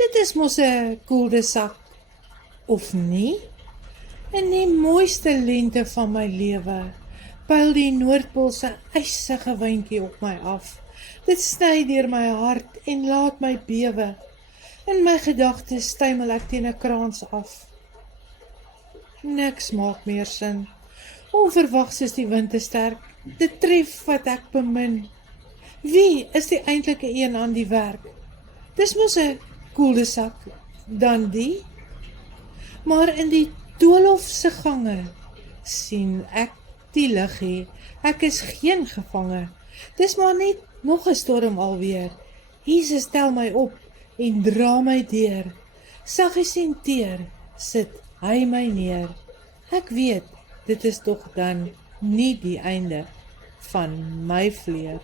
Dit is mos 'n koeldesak, of nie? In die mooiste lente van my lewe pyl die Noordpool se ysige windjie op my af. Dit sny deur my hart en laat my bewe. In my gedagtes stuimel ek teen 'n kraans af. Niks maak meer sin. Onverwags is die wind te sterk. Dit tref wat ek bemin. Wie is die eintlike een aan die werk? Dis mos 'n koeldesak, dan die. Maar in die doolhof se gange sien ek die liggie. Ek is geen gevange. Dis maar net nog 'n storm alweer. Jesus tel my op en dra my deur. Saggies en teer sit hy my neer. Ek weet, dit is tog dan nie die einde van my vleer.